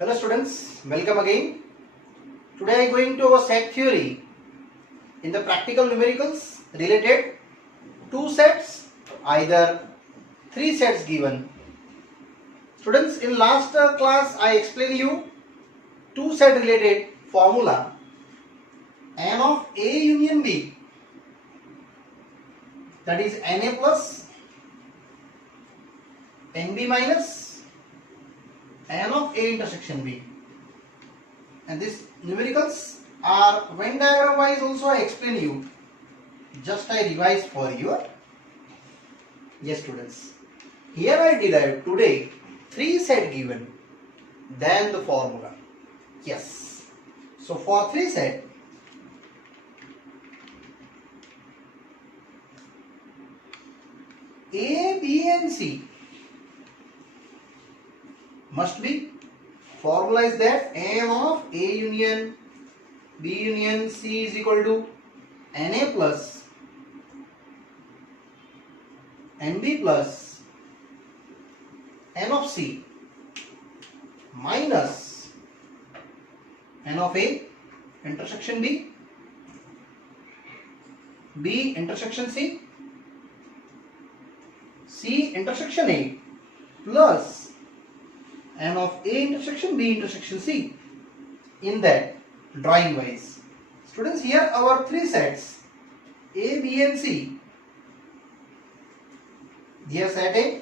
Hello students, welcome again. Today I am going to our set theory in the practical numericals related two sets, either three sets given. Students, in last class I explained you two set related formula n of A union B, that is Na plus Nb minus n of A intersection B, and these numericals are Venn diagram wise also I explain you, just I revise for you. Yes students, here I derived today three set given, then the formula. Yes, so for three set A, B and C must be, formula is that n of A union B union C is equal to Na plus Nb plus n of C minus n of A intersection B, B intersection C, C intersection A plus n of A intersection B intersection C, in that drawing wise. Students, here our three sets A, B and C. Here set A,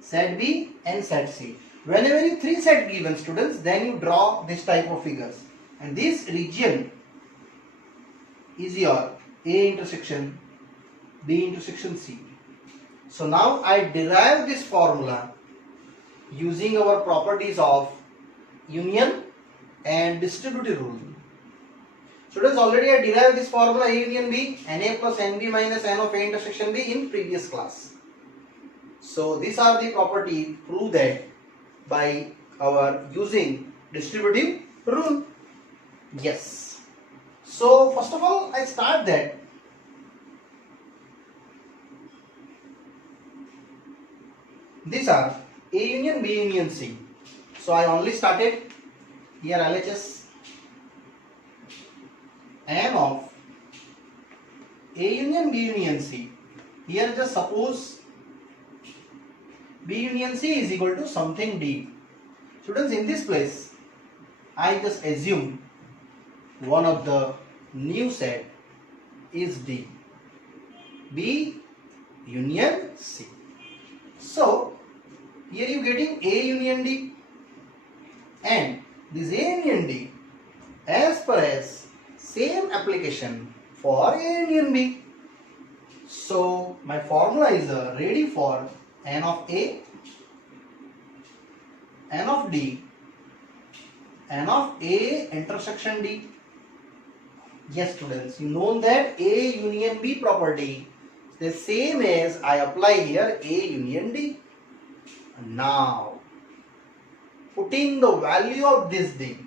set B and set C. Whenever you three set given students, then you draw this type of figures, and this region is your A intersection B intersection C. So now I derive this formula using our properties of union and distributive rule. Students, already I derived this formula A union B, Na plus Nb minus n of A intersection B in previous class. So these are the properties proved that by our using distributive rule. Yes. So first of all I start that these are A union B union C. So I only started here LHS n of A union B union C. Here just suppose B union C is equal to something D. Students, in this place I just assume one of the new set is D, B union C. So here you getting A union D, and this A union D as per as same application for A union B. So my formula is ready for n of A, n of D, n of A intersection D. Yes students, you know that A union B property is the same as I apply here A union D. Now putting the value of this D,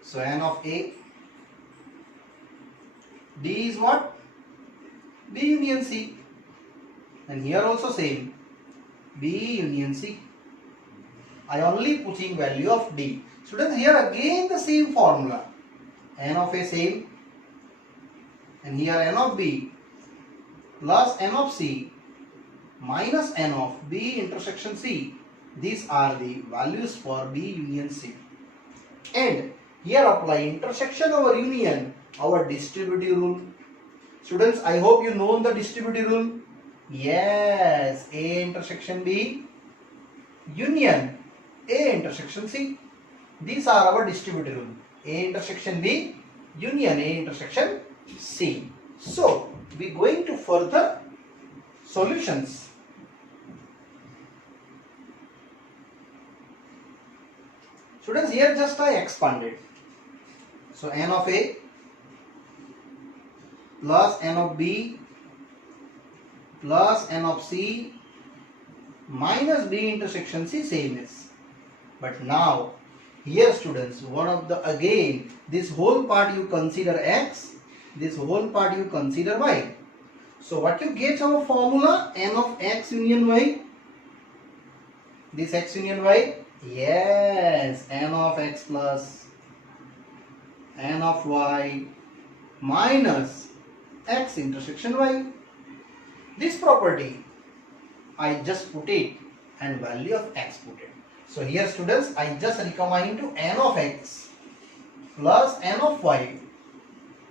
so n of A, D is what? B union C, and here also same B union C. I only putting value of D. Students, here again the same formula, n of A same, and here n of B plus n of C minus n of B intersection C. These are the values for B union C. And here apply intersection over union, our distributive rule. Students, I hope you know the distributive rule. Yes, A intersection B union A intersection C. These are our distributive rule. A intersection B union A intersection C. So we going to further solutions. Students, here just I expanded. So n of A plus n of B plus n of C minus B intersection C same is. But now here students, one of the again this whole part you consider X, this whole part you consider Y. So what you get our formula, n of x union y, this x union y, yes, x plus n of y minus x intersection y. This property I just put it and value of x put it. So here students, I just recombine to n of x plus n of y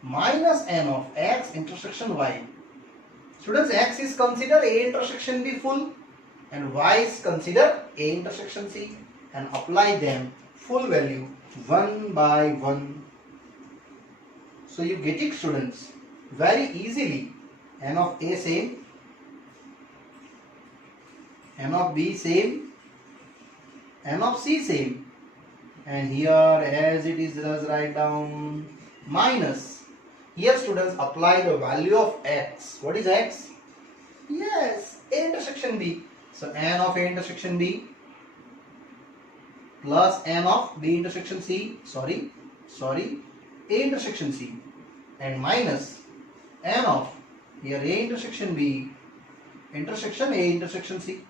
minus n of x intersection y. Students, x is considered A intersection B full and y is considered A intersection C, and apply them full value one by one. So you get it students very easily. N of A same, n of B same, n of C same, and here as it is just write down minus. Here students apply the value of x. What is x? Yes, A intersection B. So n of A intersection B plus n of B intersection C, sorry, A intersection C, and minus n of here A intersection B intersection A intersection C.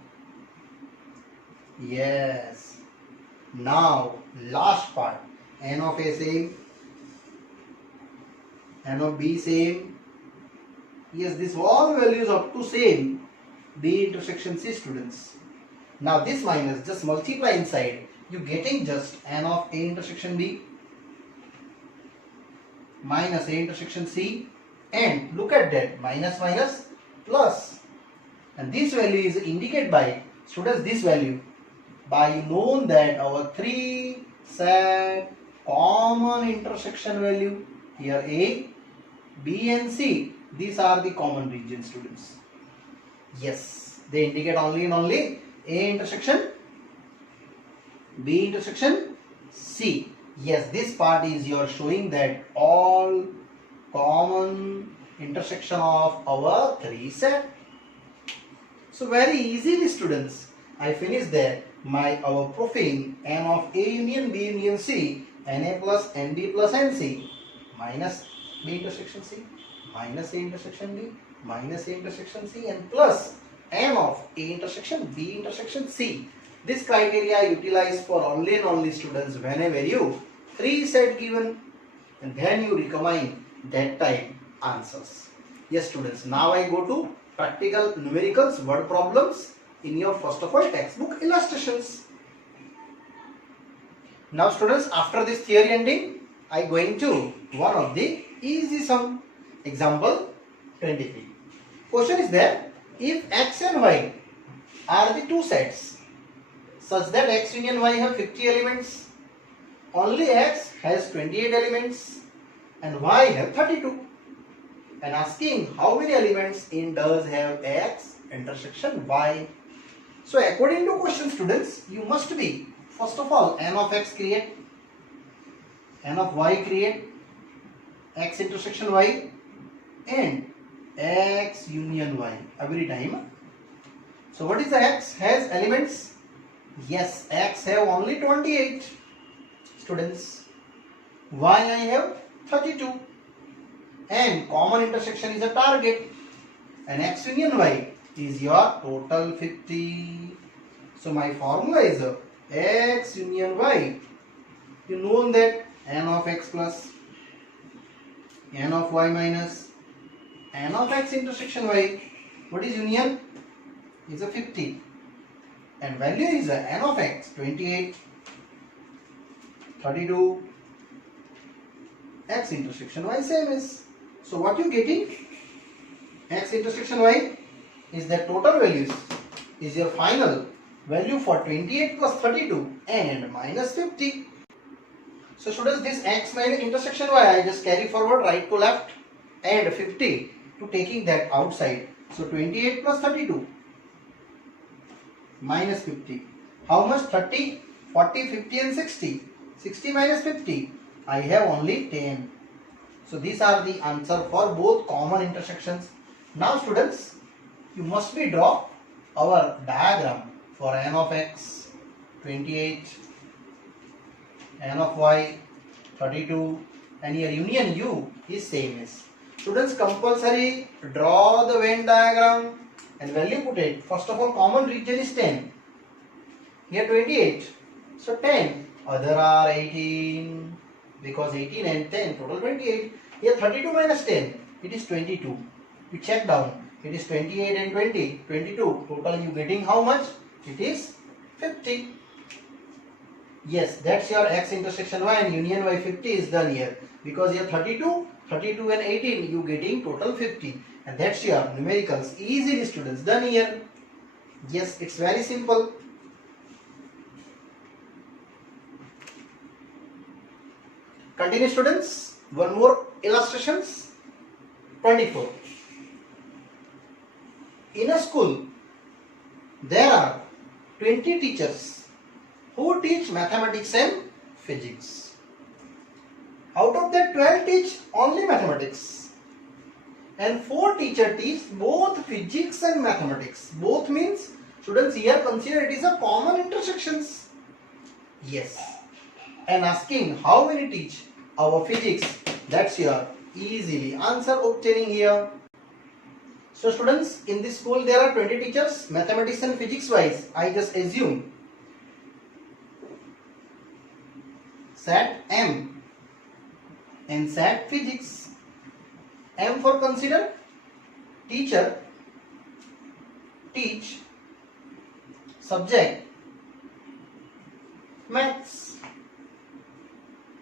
Yes. Now last part, n of A same, n of B same. Yes, these all values up to same, B intersection C students. Now this minus just multiply inside, you getting just n of A intersection B minus A intersection C, and look at that, minus minus plus, and this value is indicated by students, this value by known that our three set common intersection value here A, B and C, these are the common regions students. Yes, they indicate only and only A intersection B intersection C. Yes, this part is your showing that all common intersection of our three set. So very easily students, I finished there our proofing n of A union B union C, NA plus NB plus NC minus B intersection C minus A intersection B minus A intersection C and plus n of A intersection B intersection C. This criteria utilized for only and only students whenever you three set given and then you recombine that type answers. Yes students, now I go to practical numericals word problems in your first of all textbook illustrations. Now students, after this theory ending, I going to one of the easy sum. Example 23. Question is there, if x and y are the two sets such that x union y have 50 elements, only x has 28 elements and y have 32, and asking how many elements in does have x intersection y. So according to question students, you must be first of all n of x create, n of y create, x intersection y and x union y every time. So what is the x has elements? Yes, x have only 28 students, y I have 32, and common intersection is a target, and x union y is your total 50. So my formula is x union y. You know that n of x plus n of y minus n of x intersection y. What is union? Is a 50, and value is n of x 28, 32, x intersection y same is. So what you getting? X intersection y is the total values, is your final value for 28 plus 32 and minus 50. So students, this x minus intersection y I just carry forward right to left and 50 to taking that outside. So 28 plus 32 minus 50. How much? 30, 40, 50 and 60. 60 minus 50. I have only 10. So these are the answer for both common intersections. Now students, you must be draw our diagram for n of x 28, n of y 32, and your union u is same as. Students, compulsory draw the Venn diagram and value put it. First of all, common region is 10. Here 28. So 10 Other are 18 because 18 and 10 total 28. Here 32 minus 10, it is 22. We check down. It is 28 and 20, 22. Total you getting how much? It is 50. Yes, that's your x intersection y and union y 50 is done here. Because here 32 and 18 you getting total 50. And that's your numericals. Easily students done here. Yes, it's very simple. Continue students. One more illustrations. 24. In a school, there are 20 teachers who teach mathematics and physics. Out of that, 12 teach only mathematics. And 4 teachers teach both physics and mathematics. Both means, students here consider it is a common intersections. Yes. And asking how many teach our physics, that's your easily answer obtaining here. So students, in this school there are 20 teachers, mathematics and physics wise, I just assume SAT M and SAT physics. M for consider teacher, teach, subject, maths.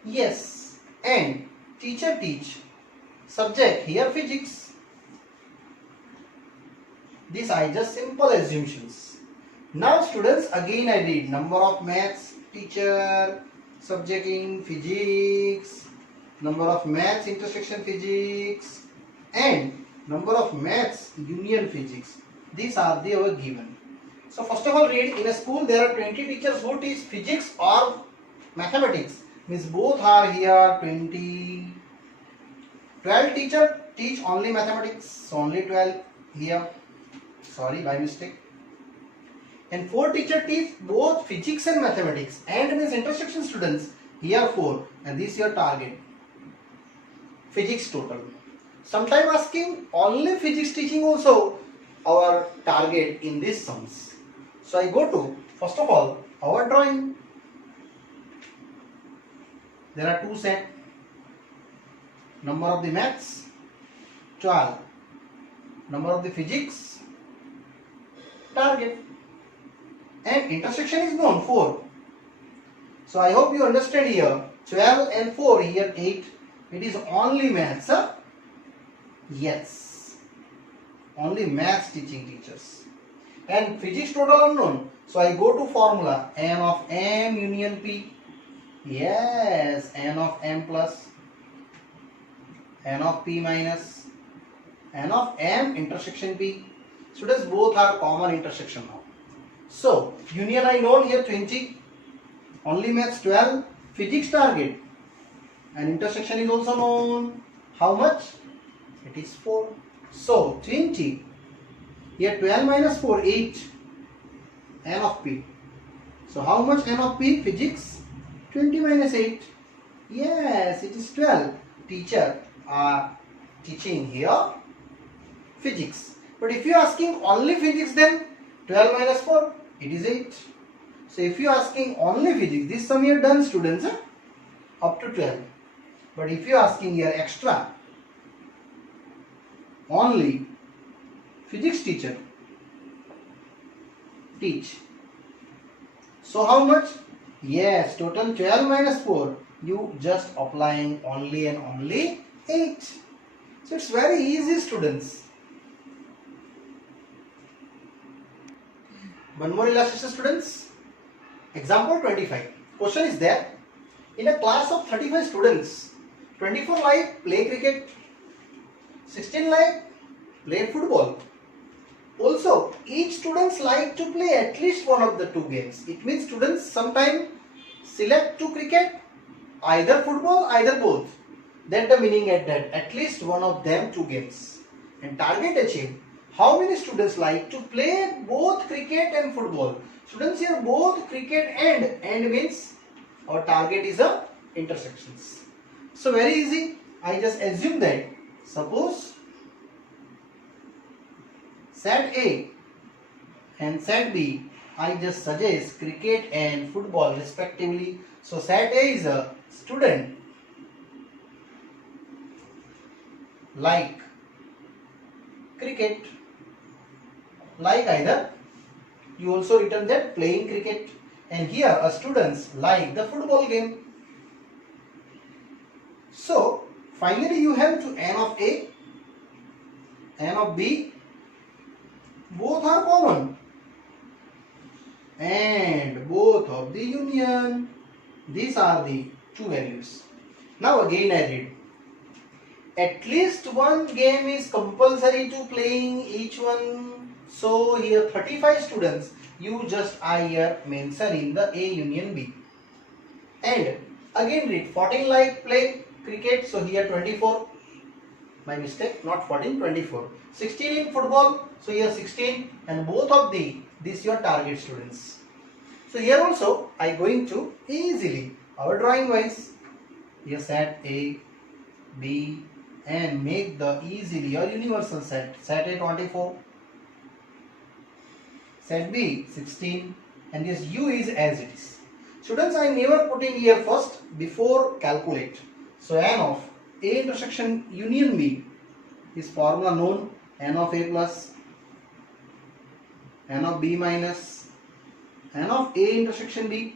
Yes, and teacher teach, subject here physics. These are just simple assumptions. Now students, again I read number of maths teacher, subject in physics, number of maths intersection physics, and number of maths union physics. These are the our given. So first of all read, in a school there are 20 teachers who teach physics or mathematics. Means both are here 20. 12 teachers teach only mathematics. So only 12 here. Sorry, by mistake. And 4 teachers teach both physics and mathematics. And means intersection students here 4. And this is your target. Physics total. Sometime asking only physics teaching also our target in this sums. So I go to first of all our drawing. There are 2 sets. Number of the maths 12. Number of the physics target. And intersection is known 4. So I hope you understand here 12 and 4 here 8. It is only maths. Huh? Yes. Only maths teaching teachers. And physics total unknown. So I go to formula n of m union p. Yes, n of m plus n of p minus n of m intersection p. Students, both are common intersection now. So union I known here 20, only maths 12, physics target, and intersection is also known. How much? It is 4. So 20. Here 12 minus 4, 8. N of p. So how much n of p? Physics 20 minus 8. Yes, it is 12. Teacher are teaching here physics. But if you are asking only physics, then 12 minus 4, it is 8. So if you are asking only physics, this sum here done students, up to 12. But if you are asking here extra, only physics teacher teach. So how much? Yes, total 12 minus 4. You just applying only and only 8. So it's very easy students. One more illustration students. Example 25. Question is there. In a class of 35 students, 24 like play cricket, 16 like play football. Also, each students like to play at least one of the 2 games. It means students sometimes select to cricket, either football, either both. Then the meaning at that, at least one of them 2 games. And target achieved. How many students like to play both cricket and football? Students here both cricket and means our target is a intersections. So very easy. I just assume that suppose set A and set B I just suggest cricket and football respectively. So set A is a student like cricket, like either you also written that playing cricket, and here a students like the football game. So finally you have to n of A, n of B, both are common and both of the union. These are the two values. Now again I read. At least one game is compulsory to playing each one. So here 35 students, you just I here mention in the A union B. And again read 14 like play cricket, so here 24. My mistake, not 14, 24. 16 in football, so here 16, and both of this your target students. So here also I going to easily our drawing wise here set A, B, and make the easily your universal set. Set A 24, set B 16, and this U is as it is. Students, I never put in here first before calculate. So n of A intersection union B is formula known, n of A plus, n of B minus, n of A intersection B.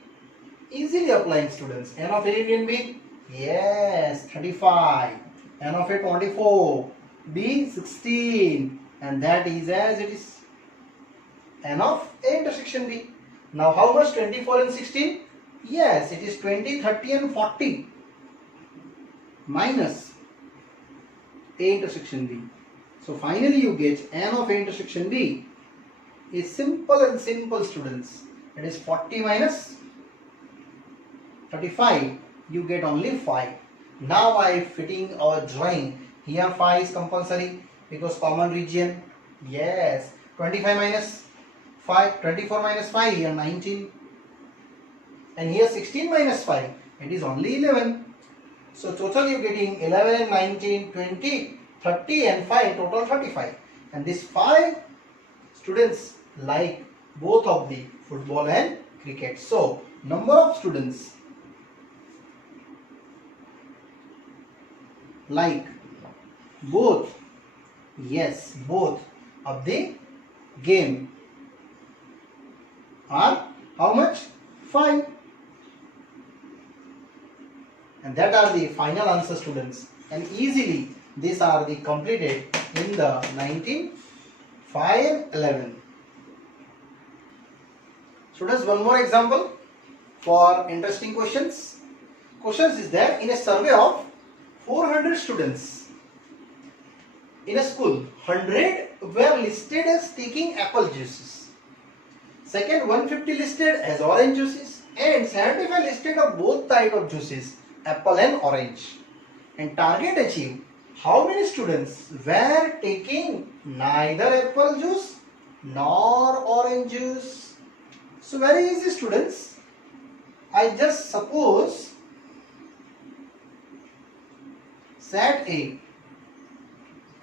Easily applying students. N of A union B, yes, 35. N of A 24, B 16, and that is as it is. N of A intersection B. Now how much 24 and 16? Yes, it is 20, 30 and 40 minus A intersection B. So finally you get N of A intersection B is simple and simple students. It is 40 minus 35. You get only 5. Now I fitting our drawing. Here 5 is compulsory because common region. Yes. 25 minus 5. 24 minus 5. Here 19. And here 16 minus 5. It is only 11. So total you getting 11, 19, 20, 30 and 5. Total 35. And this 5 students like both of the football and cricket. So number of students like both, yes, both of the game are how much? 5. And that are the final answer students, and easily these are the completed in the 19, 5 and 11. Students, one more example for interesting questions. Questions is there in a survey of 400 students in a school. 100 were listed as taking apple juices. Second, 150 listed as orange juices, and 75 listed of both type of juices, apple and orange. And target achieved. How many students were taking neither apple juice nor orange juice? So very easy students. I just suppose set A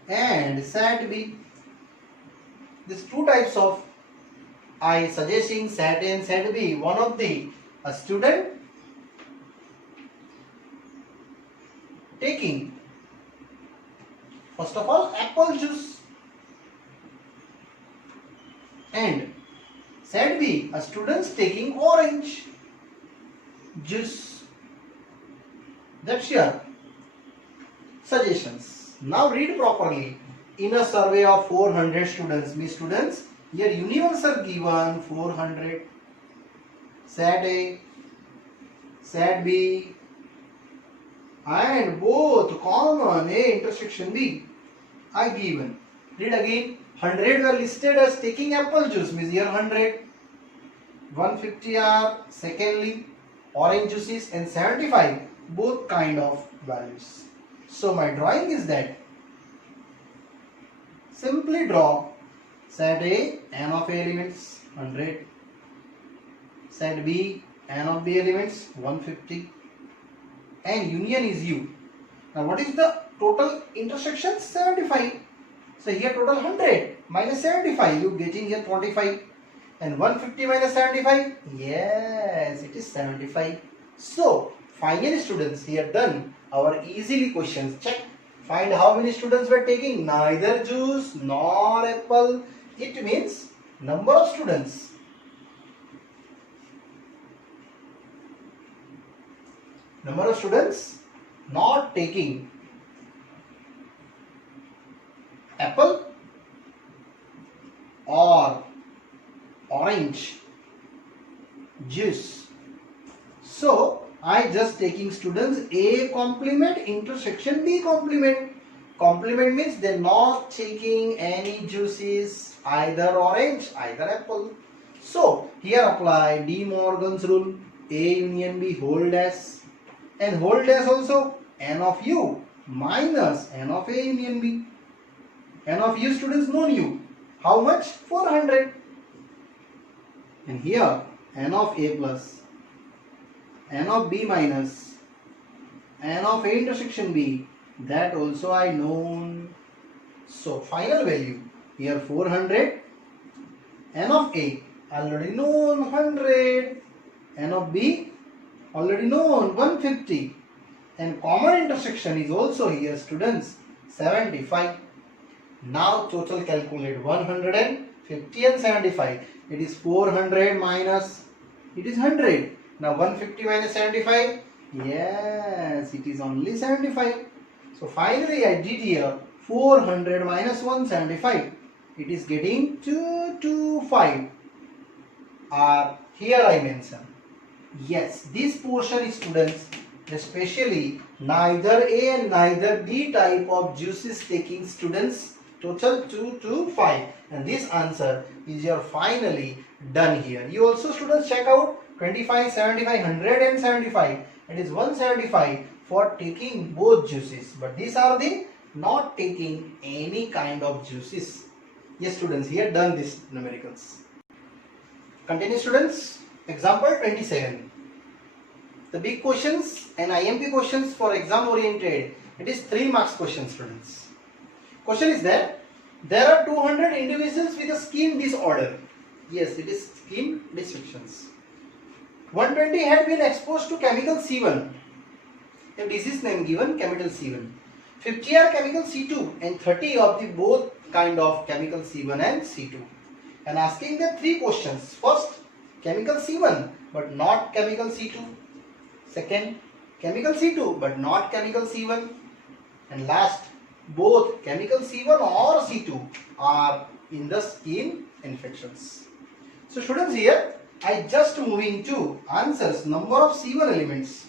and set B. These two types of I suggesting set A and set B. One of the a student taking first of all apple juice, and set B a students taking orange juice. That's your suggestions. Now read properly. In a survey of 400 students, means students here universal given 400, set A, set B, and both common A intersection B are given. Read again. 100 were listed as taking apple juice, means here 100. 150 are secondly orange juices, and 75 both kind of values. So my drawing is that simply draw set A, n of A elements 100, set B, n of B elements 150, and union is U. Now what is the total intersection? 75. So here total 100 minus 75, you getting here 25, And 150 minus 75? Yes, it is 75. So, finally students, here done our easily questions. Check. Find how many students were taking neither juice nor apple. It means number of students. Number of students not taking apple or orange juice. So I just taking students A complement intersection B complement. Complement means they're not taking any juices, either orange, either apple. So here apply De Morgan's rule, A union B hold as, and hold as also n of u minus n of A union B. N of u students known u. How much? 400. And here n of A plus, n of B minus, n of A intersection B, that also I known. So final value here 400, n of A already known 100, n of B already known 150, and common intersection is also here students 75. Now total calculate 150 and 75. It is 400 minus, it is 100. Now 150 minus 75. Yes, it is only 75. So finally I did here 400 minus 175. It is getting 225. Here I mention. Yes, this portion is students, especially neither A and neither B type of juices taking students, total 225, and this answer is your finally done here. You also students check out 25, 75, 100 and 75. It is 175 for taking both juices, but these are the not taking any kind of juices. Yes students, here done this numericals. Continue students. Example 27. The big questions and IMP questions for exam oriented. It is 3 marks question students. Question is that there are 200 individuals with a skin disorder. Yes, it is skin descriptions. 120 had been exposed to chemical C1. A disease name given, chemical C1. 50 are chemical C2 and 30 of the both kind of chemical C1 and C2. And asking them 3 questions. First, chemical C1 but not chemical C2. Second, chemical C2 but not chemical C1. And last, both chemical C1 or C2 are in the skin infections. So students, here I just moving to answers number of C1 elements,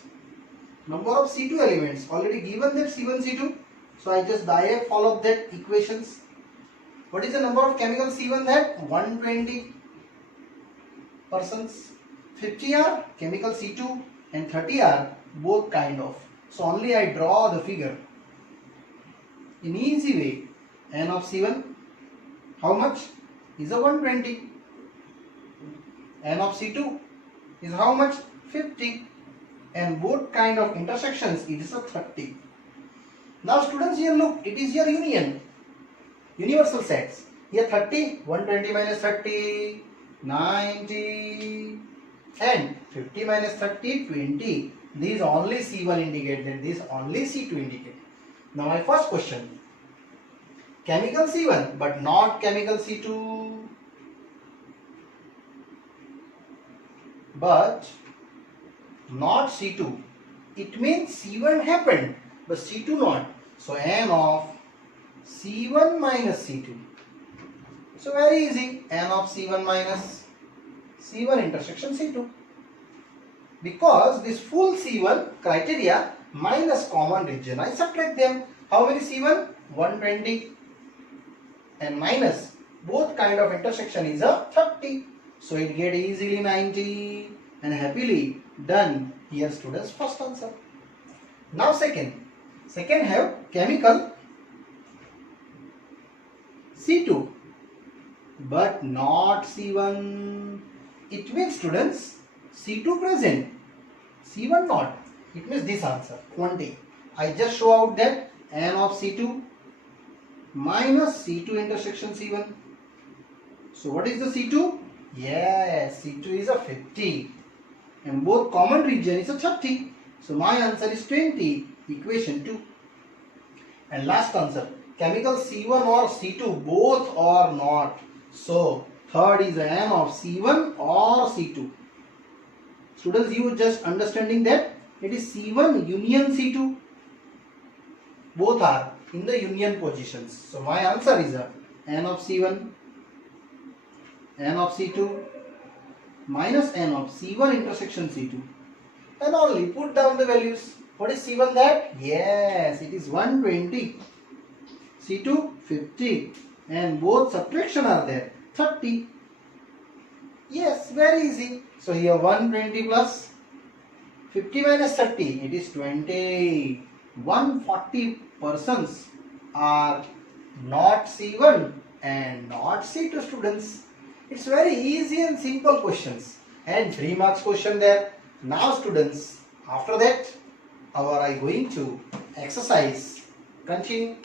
number of C2 elements, already given that C1 C2. So I just direct follow that equations. What is the number of chemical C1? That 120 persons. 50 are chemical C2 and 30 are both kind of. So only I draw the figure in easy way. N of C1 how much? Is a 120. N of C2 is how much? 50. And both kind of intersections, it is a 30. Now students, here look, it is your union, universal sets. Here 30, 120 minus 30, 90, and 50 minus 30, 20. These only C1 indicate, that this only C2 indicate. Now my first question, chemical C1 but not chemical C2, but not C2. It means C1 happened but C2 not. So N of C1 minus C2. So very easy, N of C1 minus C1 intersection C2. Because this full C1 criteria minus common region, I subtract them. How many C1? 120. And minus both kind of intersection is a 30. So it get easily 90 and happily done. Here students, first answer. Now second have chemical C2 but not C1. It means students, C2 present, C1 not. It means this answer 20. I just show out that N of C2 minus C2 intersection C1. So what is the C2? Yes, C2 is a 50 and both common region is a 30. So my answer is 20, equation 2. And last answer, chemical C1 or C2 both or not. So third is N of C1 or C2. Students, you just understanding that it is C1 union C2. Both are in the union positions. So my answer is N of C1, N of C2 minus N of C1 intersection C2. And only put down the values. What is C1 that? Yes, it is 120. C2 50. And both subtraction are there. 30. Yes, very easy. So here 120 plus 50 minus 30. It is 20. 140 persons are not C1 and not C2 students. It's very easy and simple questions. And 3 marks question there. Now students, after that, I going to exercise. Continue.